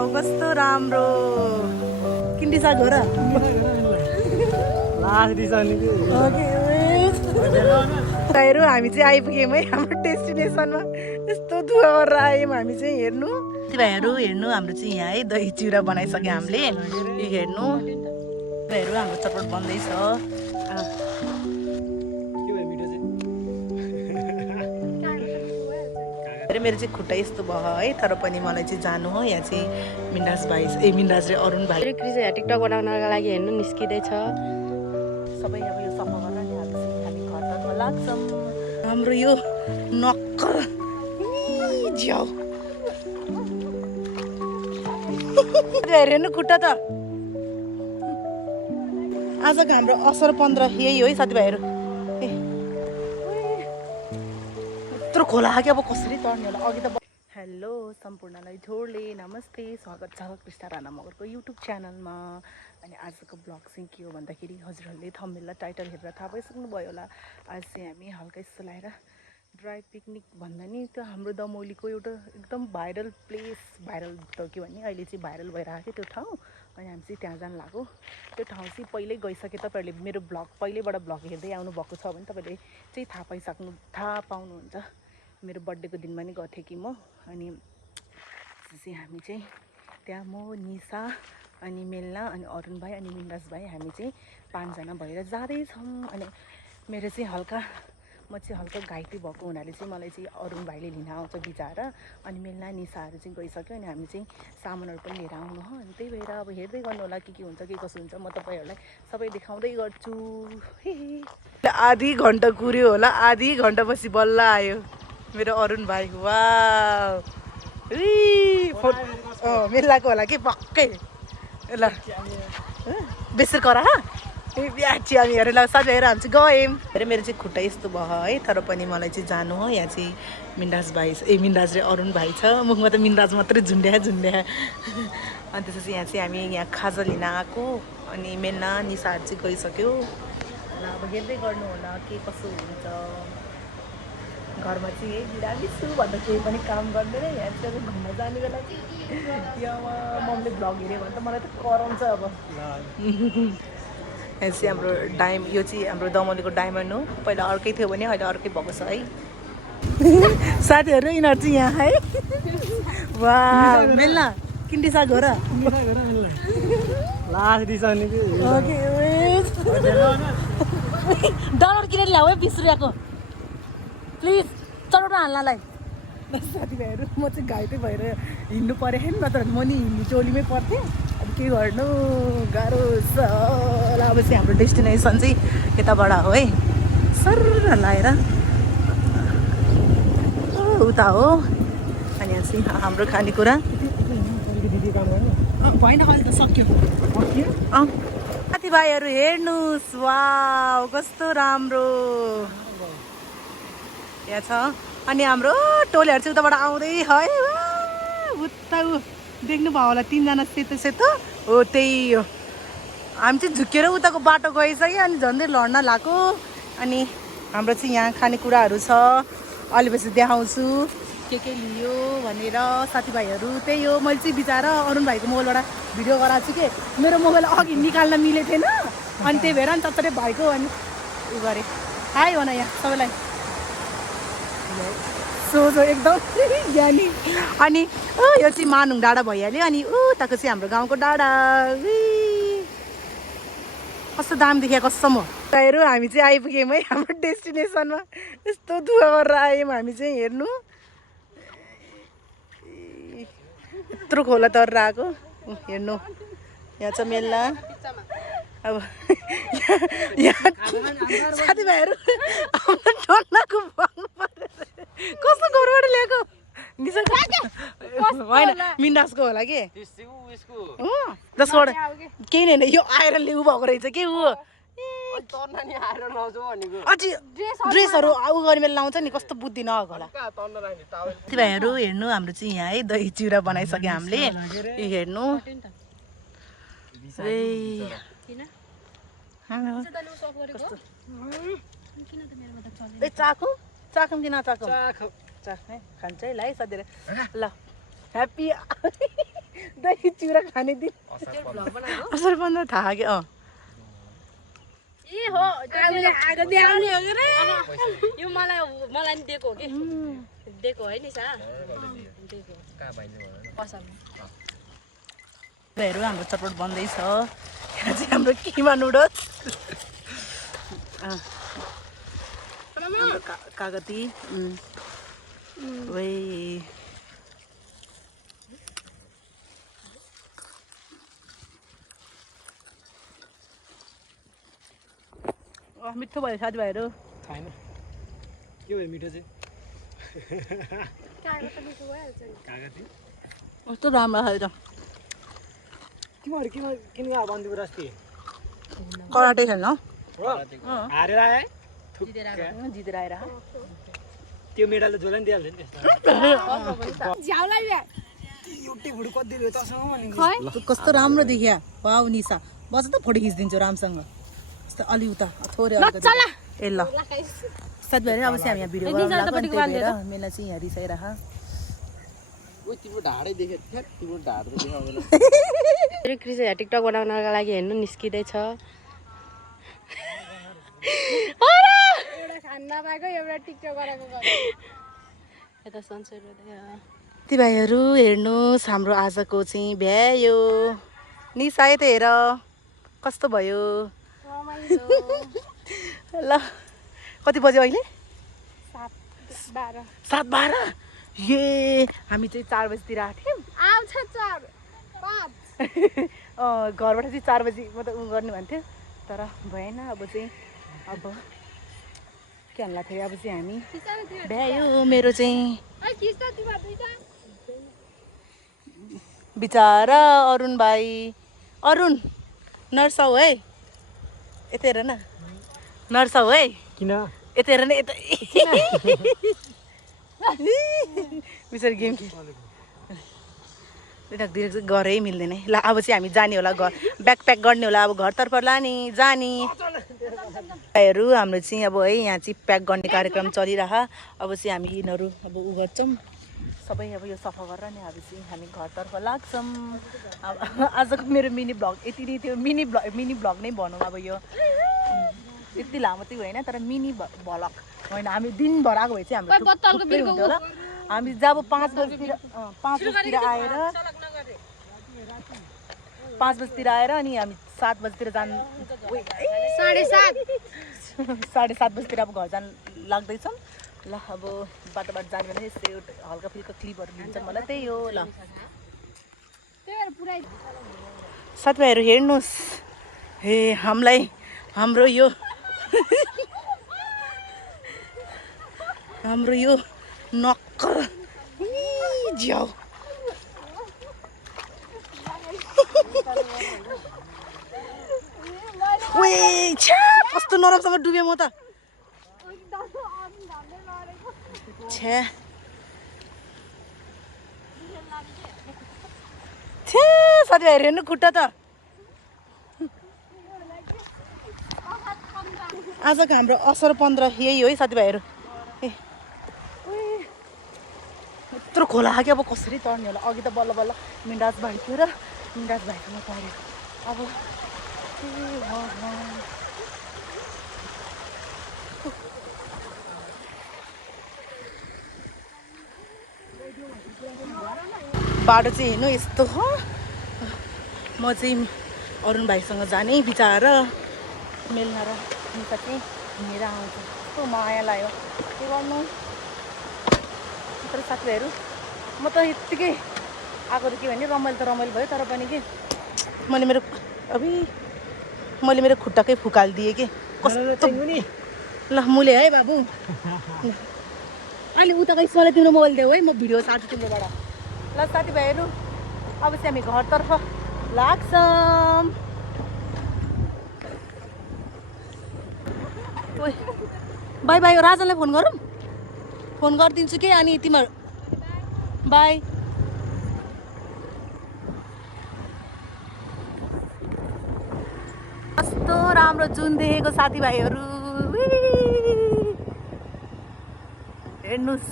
wow कस्तो राम्रो किन्डी साग हो र भाइहरू हामी चाहिँ आइपुग्यौँ है हाम्रो डेस्टिनेसनमा यस्तो दुःख गरेर आयौँ हामी चाहिँ हेर्नु भाइहरू हेर्नु हाम्रो चाहिँ यहाँ है दही चिउरा बनाइसक्यो हामीले यो हेर्नु भाइहरू हाम्रो चटपट बन्दैछ मेरो चाहिँ खुट्टा यस्तो भयो है तर पनि मलाई चाहिँ जानु हो यहाँ चाहिँ मिन्डास भाइ मिन्डास रे अरुण भाइ क्रिस यहाँ टिकटक बनाउनको लागि हेर्नु निस्किँदैछ सबै अब यो सफा गरेर नि हामी घरमा लाग्छौँ हाम्रो यो नक्कल झ्याउ हेर्नु खुट्टा त आजको हाम्रो असार 15 यही हो है साथीभाइहरू यत्रो खोला कि अब कसरी तर्ने होला अघि त हेलो सम्पूर्णलाई जोडले नमस्ते स्वागत छ कृष्ण राणा मगरको युट्युब च्यानलमा अनि आजको ब्लग चाहिँ के हो भन्दाखेरि हजुरहरूले थम्बनेल र टाइटल हेरेर थाहा पाइसक्नुभयो होला आज चाहिँ हामी हल्का यस्तो लगाएर ड्राई पिकनिक भन्दा नि त्यो हाम्रो दमौलीको एउटा एकदम भाइरल प्लेस भाइरल त के भन्ने अहिले चाहिँ भाइरल भइरहेको थियो त्यो ठाउँ अनि हामी चाहिँ त्यहाँ जानु लाग्यो त्यो ठाउँ चाहिँ पहिल्यै गइसके तपाईँहरूले मेरो ब्लग पहिल्यैबाट ब्लग हेर्दै आउनुभएको छ भने तपाईँले चाहिँ थाहा पाउनुहुन्छ मेरो बर्थडेको दिनमा नि गएको थिएँ कि म अनि चाहिँ हामी चाहिँ त्यहाँ म निशा अनि मेलना अनि अरुण भाइ अनि मिन्दास भाइ हामी चाहिँ 5 जना भएर जाँदैछौँ अनि मेरो चाहिँ म चाहिँ हल्का घाइते भएको हुनाले चाहिँ मलाई चाहिँ अरुण भाइले लिन आउँछ बिचाएर अनि मेलना निशाहरू चाहिँ गइसक्यो अनि हामी चाहिँ सामानहरू पनि लिएर आउनु हो अनि त्यही भएर अब हेर्दै गर्नु होला के हुन्छ के कसो हुन्छ म तपाईँहरूलाई सबै देखाउँदै गर्छु आधी घन्टा कुर्यो होला आधी घन्टापछि बल्ल आयो मेरो अरुण भाइ वाउ मेलाको होला कि पक्कै ल बेसर करा बिहाची हामी हेरेर साथीहरू हामी चाहिँ गयौँ अरे मेरो चाहिँ खुट्टा यस्तो भयो है तर पनि मलाई चाहिँ जानु हो यहाँ चाहिँ मिन्दास भाइ मिन्दास रे अरुण भाइ छ मुखमा त मिन्दास मात्रै झुन्ड्या अनि त्यसपछि यहाँ चाहिँ हामी यहाँ खाजा लिन आएको अनि मेलना निसाहरू चाहिँ गइसक्यो ल अब हेर्दै गर्नु होला के कसो हुन्छ घरमा चाहिँ यही बिरामी छु भन्दा केही पनि काम गर्दैन यहाँ चाहिँ अब घुम्न जाने बेला चाहिँ यहाँ मम्मीले भ्लग हेऱ्यो भने त मलाई त कराउँछ अब यहाँ चाहिँ हाम्रो यो चाहिँ हाम्रो दमौलीको डायमन्ड हो पहिला अर्कै थियो भने अहिले अर्कै भएको छ है साथीहरू यिनीहरू चाहिँ यहाँ है वा मेलना किन्डी साग हो र डलर किनेर ल्याऊ है 20 रुपियाँको प्लिज चढाउन हाल्नलाई साथीभाइहरू म चाहिँ घाइते भएर हिँड्नु परेँ नि नत्र म नि हिँड्नु टोलीमै पर्थेँ अब के गर्नु गाह्रो छ ल अब चाहिँ हाम्रो डेस्टिनेसन चाहिँ यताबाट हो है सर लाएर उता हो अनि यहाँ चाहिँ हाम्रो खानेकुरा भएन अहिले त सक्यो साथीभाइहरू हेर्नुहोस् वाउ कस्तो राम्रो यहाँ छ अनि हाम्रो टोलीहरू चाहिँ उताबाट आउँदै है उता देख्नु भयो होला 3 जना सेतो हो त्यही हो हामी चाहिँ झुकेर उताको बाटो गइसक्यो अनि झन्डै लड्न लाग्यो अनि हाम्रो चाहिँ यहाँ खानेकुराहरू छ अलि पछि देखाउँछु के लियो भनेर साथीभाइहरू त्यही हो मैले चाहिँ बिचार अरुण भाइको मोबाइलबाट भिडियो गराएको छु कि मेरो मोबाइल अघि निकाल्न मिलेको थिएन अनि त्यही भएर नि चच्चरे भाइको अनि उ गरेँ हाई भन यहाँ सबैलाई सोझो एकदम ज्ञानी अनि यो चाहिँ मानुङ डाँडा भइहाल्यो अनि उताको चाहिँ हाम्रो गाउँको डाँडा कस्तो दाम देखिया कसम हो भाइहरू हामी चाहिँ आइपुग्यौँ है हाम्रो डेस्टिनेसनमा यस्तो दुःख गरेर आयौँ हामी चाहिँ हेर्नु यत्रो खोला तरेर आएको हेर्नु यहाँ छ मेलना अब यहाँ साथीभाइहरू कस्तो घरबाट ल्याएको होइन मिन्दासको होला कि जसबाट केही नै यो आइरन उ भएको रहेछ कि ऊ अझै ड्रेसहरू उ गर्ने बेला लाउँछ नि कस्तो बुद्धि नआएको होला साथीभाइहरू हेर्नु हाम्रो चाहिँ यहाँ है दही चिउरा बनाइसक्यो हामीले यो हेर्नु चाखौँ कि नचाखौँ खान्छ है ल है सधैँ ल ह्याप्पी दही चिउरा खाने दिन असर 15 थाहा कि यो मलाई नि दिएको हो कि दिएको है नि सा हाम्रो चटपट बन्दैछ यहाँ चाहिँ हाम्रो किमा नुडल्स कागती मिठो भयो साथीभाइहरू छैन के भयो मिठो चाहिँ कागती कस्तो राम्रो खायो त तिमीहरू किन बन्दियो रस्ती कराटे खेल्न हारेर आए जितेर आएर त्यो मेडल त जसलाई पनि दिइहाल्छ नि त्यस्तो कस्तो राम्रो देखिया वाउ निसा बस त फोटो खिचिदिन्छु रामसँग यस्तो अलि उता थोरै ए ल साथीभाइहरू अब चाहिँ हामी यहाँ भिडियो बनाउनु मेला चाहिँ यहाँ रिसाइरह कृषि टिकटक बनाउनको लागि हेर्नु निस्किँदैछ यता सनसेट साथीभाइहरू हेर्नुहोस् हाम्रो आजको चाहिँ भ्यायो निसा त हेर कस्तो भयो ल कति बज्यो अहिले 7:12 ए हामी चाहिँ 4 बजीतिर आएको थियौँ घरबाट चाहिँ 4 बजी मतलब उ गर्ने भन्थ्यो तर भएन अब चाहिँ अब के भन्ला थियो अब चाहिँ हामी भ्यायो मेरो चाहिँ बिचारा अरुण भाइ अरुण नर्साउ है यता हेर न नर्साउ है किन यता हेर न यता बिचारी गेम डिरेक्ट गरै मिल्दैन ल अब चाहिँ हामी जाने होला घर ब्याकप्याक गर्ने होला अब घरतर्फ लाने जाने भाइहरू हाम्रो चाहिँ अब है यहाँ चाहिँ प्याक गर्ने कार्यक्रम चलिरह अब चाहिँ हामी यिनीहरू अब उ गर्छौँ सबै अब यो सफा गरेर नि अब चाहिँ हामी घरतर्फ लाग्छौँ अब आजको मेरो मिनी ब्लग यति नै थियो मिनी ब्लग नै भनौँ अब यो यति लामो चाहिँ होइन तर मिनी भ्लग होइन हामी दिनभर आएको भए चाहिँ हाम्रो थुप्रै हुन्थ्यो होला हामी जब 5 बजीतिर आएर 5 बजीतिर आएर अनि हामी 7 बजीतिर जानु 7:30 बजीतिर अब घर जानु लाग्दैछौँ ल अब बाटो जाने भने यस्तै हल्का फुल्का क्लिपहरू लिन्छ मलाई त्यही हो ल साथीभाइहरू हेर्नुहोस् हे हामीलाई हाम्रो यो नक्कल ज्याउ कस्तो नरमसँग डुबेँ म त छे साथीभाइहरू हेर्नु खुट्टा त आजको हाम्रो असर 15 यही हो है साथीभाइहरू यत्रो खोला कि अब कसरी तर्ने होला अघि त बल्ल बल्ल मिन्डाज भाइ थियो र मिन्डाज भाइसँग तर्यो अब बाटो चाहिँ हेर्नु यस्तो हो म चाहिँ अरुण भाइसँग जाने विचार मेलना र निता चाहिँ हिँडेर आउँछ कस्तो माया लाग्यो के गर्नु तर साथीभाइहरू म त यत्तिकै आएको त के भने रमाइलो त रमाइलो भयो तर पनि के मैले मेरो खुट्टाकै फुकालिदिएँ कि कस्तो ल मुले है बाबु अहिले उताकै सले तिम्रो मोबाइल देऊ है म भिडियो साट्छु तिम्रोबाट ल साथीभाइहरू अब चाहिँ हामी घरतर्फ लाग्छौँ बाई बाई राजालाई फोन गरौँ फोन गरिदिन्छु कि अनि तिमीहरू बाई कस्तो राम्रो जुन देखेको साथीभाइहरू हेर्नुहोस्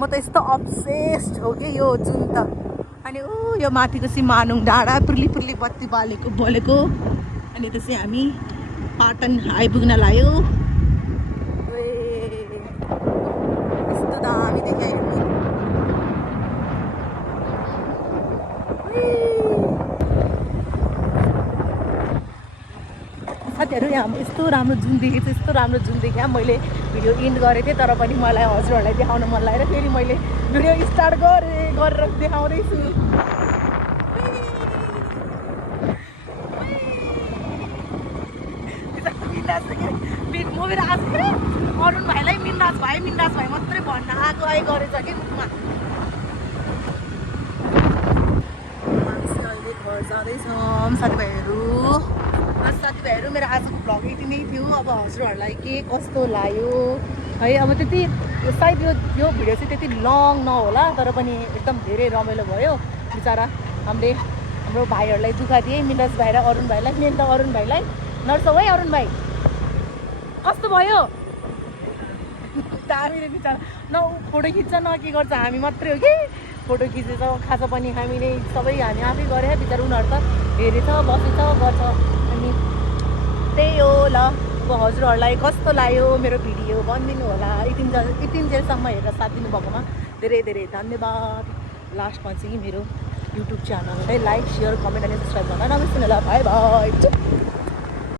म त यस्तो अब्सेस्ड हो कि यो जुन त अनि ऊ यो माथिको चाहिँ मानुङ डाँडा पुर्ली बत्ती बलेको अनि त्यसै हामी पाटन आइपुग्न लाग्यो यस्तो दामी देखायो साथीहरू यहाँ यस्तो राम्रो जुन देखेको छ यस्तो राम्रो जुन देखेँ मैले भिडियो इन्ड गरेको थिएँ तर पनि मलाई हजुरहरूलाई देखाउन मन लागेर फेरि मैले भिडियो स्टार्ट गरेर देखाउँदैछु म मेरो आज अरुण भाइलाई मिन्नाज भाइ मात्रै भन्न आएको गरेछ कि मुखमा अहिले घर जाँदैछौँ साथीभाइहरू मेरो आजको भ्लग यति नै थियो अब हजुरहरूलाई के कस्तो लाग्यो है अब त्यति सायद यो भिडियो चाहिँ त्यति लङ नहोला तर पनि एकदम धेरै रमाइलो भयो बिचरा हाम्रो भाइहरूलाई दुःख दिएँ मिन्नाज भाइ र अरुण भाइलाई मेन त अरुण भाइलाई नर्सौ है अरुण भाइ कस्तो भयो दामी बिचरा न फोटो खिच्छ न के गर्छ हामी मात्रै हो कि फोटो खिचेछ खाजा पनि हामी नै सबै हामी आफै गरे बिचरा उनीहरू त हेरेछ बसेछ गर्छ अनि त्यही हो ल अब हजुरहरूलाई कस्तो लाग्यो मेरो भिडियो भनिदिनु होला यतिन्जेलसम्म हेरेर साथ दिनुभएकोमा धेरै धेरै धन्यवाद लास्टमा चाहिँ मेरो युट्युब च्यानललाई लाइक सेयर कमेन्ट अनि सब्सक्राइब गर्न नबिर्सिनु होला बाई बाई